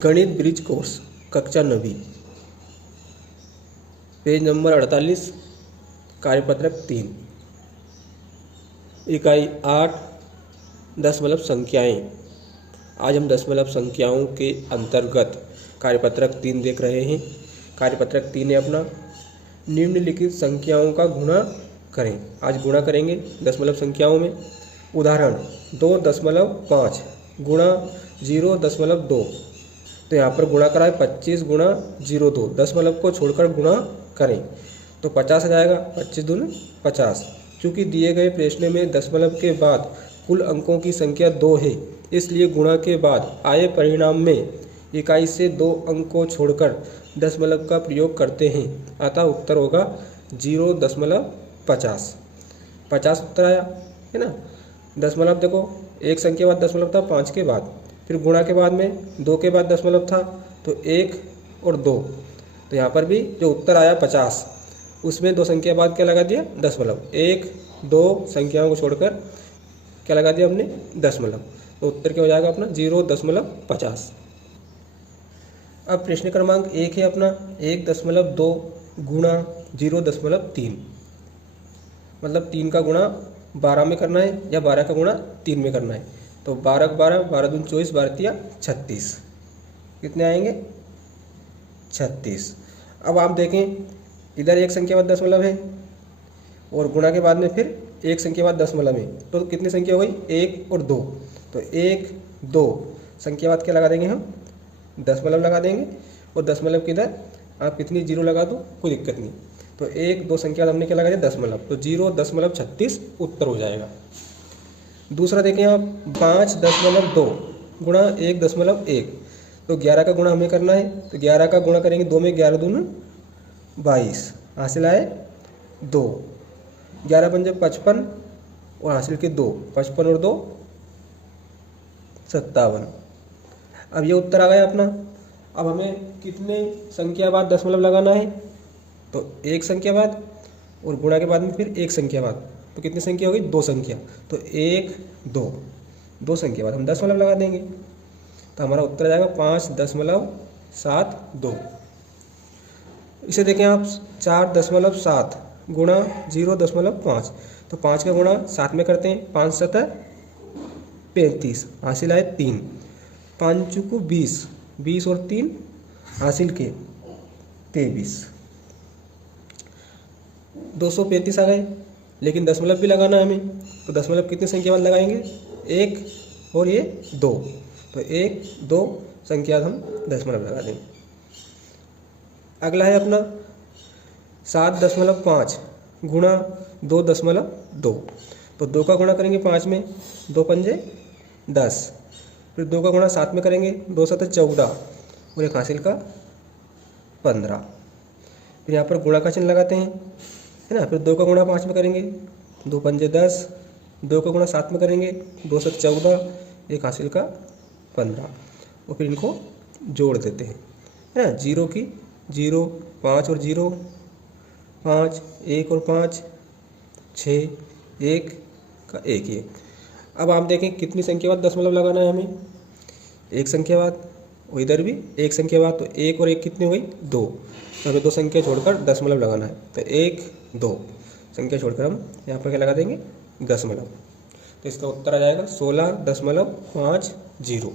गणित bridge course कक्षा 9वीं page number 48 कार्यपत्रक 3 इकाई 8 दशमलव संख्याएं। आज हम दशमलव संख्याओं के अंतर्गत कार्यपत्रक 3 देख रहे हैं। कार्यपत्रक 3 है अपना निम्नलिखित संख्याओं का गुणा करें। आज गुणा करेंगे दशमलव संख्याओं में। उदाहरण 2.5 गुणा 0.2। तो यहाँ पर गुणा करा है 25 गुणा 0.2, दशमलव को छोड़कर गुणा करें तो 50 आ जाएगा। 25 दूनी 50। चूँकि दिए गए प्रश्न में दशमलव के बाद कुल अंकों की संख्या 2 है, इसलिए गुणा के बाद आए परिणाम में इकाई से 2 अंक को छोड़कर दशमलव का प्रयोग करते हैं। अतः उत्तर होगा 0.50। 50 उत्तर आया है ना। दशमलव देखो, एक संख्या बाद दशमलव था 5 के बाद, फिर गुणा के बाद में 2 के बाद दशमलव था तो 1 और 2। तो यहाँ पर भी जो उत्तर आया 50, उसमें 2 संख्या बाद क्या लगा दिया दशमलव। 1 2 संख्याओं को छोड़कर क्या लगा दिया हमने दशमलव। तो उत्तर क्या हो जाएगा अपना 0.50। अब प्रश्न क्रमांक 1 है अपना 1.2 गुणा 0.3। मतलब 3 का गुणा 12 में करना है या 12 का गुणा 3 में करना है। तो 12 12 12 दूनी 24 12 36। कितने आएंगे 36। अब आप देखें इधर एक संख्या बाद दशमलव है और गुणा के बाद में फिर एक संख्या बाद दशमलव है, तो कितनी संख्या हो गई 1 और 2। तो 1 2 संख्या बाद क्या लगा देंगे हम दशमलव लगा देंगे, और दशमलव के इधर आप कितनी 0 लगा दो कोई दिक्कत नहीं। तो 1 2 संख्या बाद हमने क्या लगा दिया दशमलव, तो 0.36 उत्तर हो जाएगा। दूसरा देखें आप 5.2 गुणा 1.1। तो 11 का गुणा हमें करना है, तो 11 का गुणा करेंगे 2 में, 11 दूनी 22, हासिल आए 2। 11 पंजे 55 और हासिल के 2, 55 और 2 57। अब ये उत्तर आ गया अपना। अब हमें कितने संख्या बाद दशमलव लगाना है, तो एक संख्या बाद और गुणा के बाद में फिर एक संख्या बाद, तो कितनी संख्या होगी 2 संख्या। तो 1 2 2 संख्या बाद हम दशमलव लगा देंगे, तो हमारा उत्तर आ जाएगा 5.72। इसे देखें आप 4.7 गुणा 0.5। तो 5 का गुणा 7 में करते हैं, 5 7 35, हासिल आए 3। 5 चुकू 20, 20 और 3 हासिल के 23। 235 आ गए, लेकिन दशमलव भी लगाना है हमें। तो दशमलव कितनी संख्या बाद लगाएंगे 1 और ये 2। तो 1 2 संख्या हम दशमलव लगा देंगे। अगला है अपना 7.5 गुणा 2.2। तो 2 का गुणा करेंगे 5 में, 2 पंजे 10, फिर 2 का गुणा 7 में करेंगे, 2 7 14 और एक हासिल का 15। फिर यहाँ पर गुणा का चिन्ह लगाते हैं, है ना। फिर 2 का गुणा 5 में करेंगे, 2 पंजे 10, 2 का गुणा 7 में करेंगे, 2 7 14, एक हासिल का 15। और फिर इनको जोड़ देते हैं, है ना। 0 की 0, 5 और 0 5, 1 और 5 6, 1 का 1 1। अब आप देखें कितनी संख्या बाद दशमलव लगाना है हमें, एक संख्या बाद, और इधर भी एक संख्या बाद। तो 1 और 1 कितनी हुई 2। तो हमें 2 संख्या छोड़कर दशमलव लगाना है, तो 1 2 संख्या छोड़कर हम यहाँ पर क्या लगा देंगे दशमलव। तो इसका उत्तर आ जाएगा 16.50।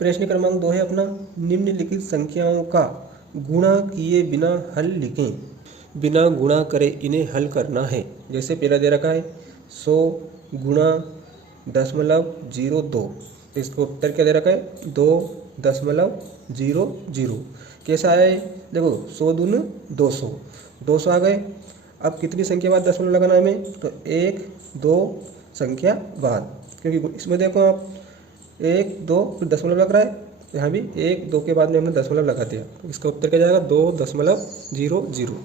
प्रश्न क्रमांक 2 है अपना निम्नलिखित संख्याओं का गुणा किए बिना हल लिखें। बिना गुणा करे इन्हें हल करना है। जैसे पहला दे रखा है 100 गुणा 0.02। तो इसका उत्तर क्या दे रखा है 2.00। कैसा है देखो, 100 दूनी 200, 200 आ गए। अब कितनी संख्या बाद दशमलव लगाना है हमें, तो 1 2 संख्या बाद, क्योंकि इसमें देखो आप 1 2 फिर दशमलव लग रहा है, तो यहाँ भी 1 2 के बाद में हमने दशमलव लगा दिया। तो इसका उत्तर क्या जाएगा 2.00।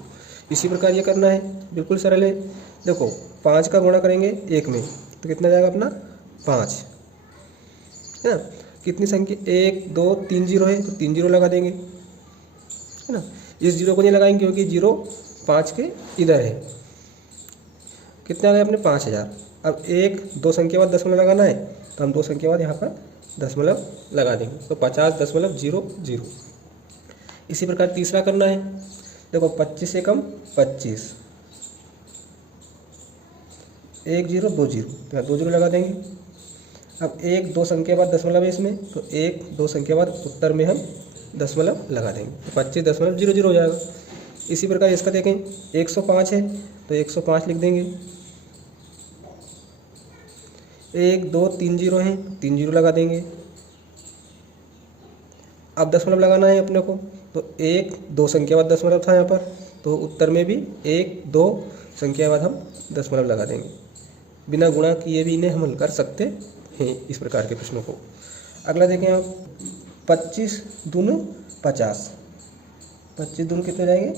इसी प्रकार ये करना है, बिल्कुल सरल है। देखो 5 का गुणा करेंगे 1 में, तो कितना जाएगा अपना 5, है ना। कितनी संख्या 1 2 3 0 है, तो 3 0 लगा देंगे, है ना। इस 0 को नहीं लगाएंगे क्योंकि 0 5 के इधर है। कितने आ गए अपने 5000। अब 1 2 संख्या बाद दशमलव लगाना है, तो हम 2 संख्या बाद यहाँ पर दशमलव लगा देंगे, तो 50.00। इसी प्रकार तीसरा करना है। देखो 25 से कम 25, 1 0 2 0, तो यहाँ 2 0 लगा देंगे। अब 1 2 संख्या बाद दशमलव है इसमें, तो 1 2 संख्या बाद उत्तर में हम दशमलव लगा देंगे, तो 25.00 हो जाएगा। इसी प्रकार इसका देखें 105 है, तो 105 लिख देंगे। 1 2 3 0 हैं, 3 0 लगा देंगे। अब दशमलव लगाना है अपने को, तो 1 2 संख्या बाद दशमलव था यहाँ पर, तो उत्तर में भी 1 2 संख्या बाद हम दशमलव लगा देंगे। बिना गुणा किए भी इन्हें हम हल कर सकते हैं इस प्रकार के प्रश्नों को। अगला देखें आप, 25 दूनी 50, 25 दूनी कितने जाएंगे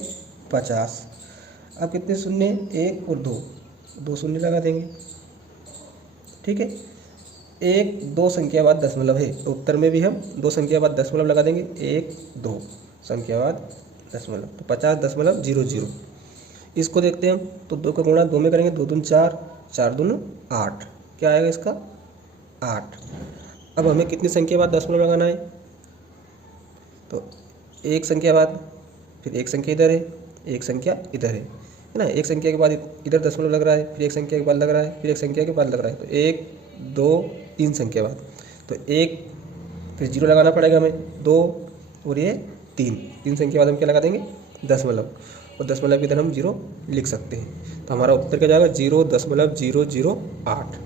50। अब कितने शून्य, 1 और 2 शून्य लगा देंगे। ठीक है, 1 2 संख्या बाद दशमलव है, तो उत्तर में भी हम 2 संख्या बाद दशमलव लगा देंगे, 1 2 संख्या बाद दशमलव, तो 50.00। इसको देखते हैं हम, तो 2 का गुणा 2 में करेंगे, 2 दूनी 4, 4 दूनी 8, क्या आएगा इसका 8। अब हमें कितनी संख्या बाद दशमलव लगाना है, तो 1 संख्या बाद, फिर 1 संख्या इधर है, 1 संख्या इधर है ना। 1 संख्या के बाद इधर दशमलव लग रहा है, फिर 1 संख्या के बाद लग रहा है, फिर 1 संख्या के बाद लग रहा है, तो 1 2 3 संख्या बाद, तो 1 फिर 0 लगाना पड़ेगा हमें, 2 और ये 3 संख्या बाद हम क्या लगा देंगे दशमलव, और दशमलव की तरह हम 0 लिख सकते हैं। तो हमारा उत्तर क्या जाएगा 0.008।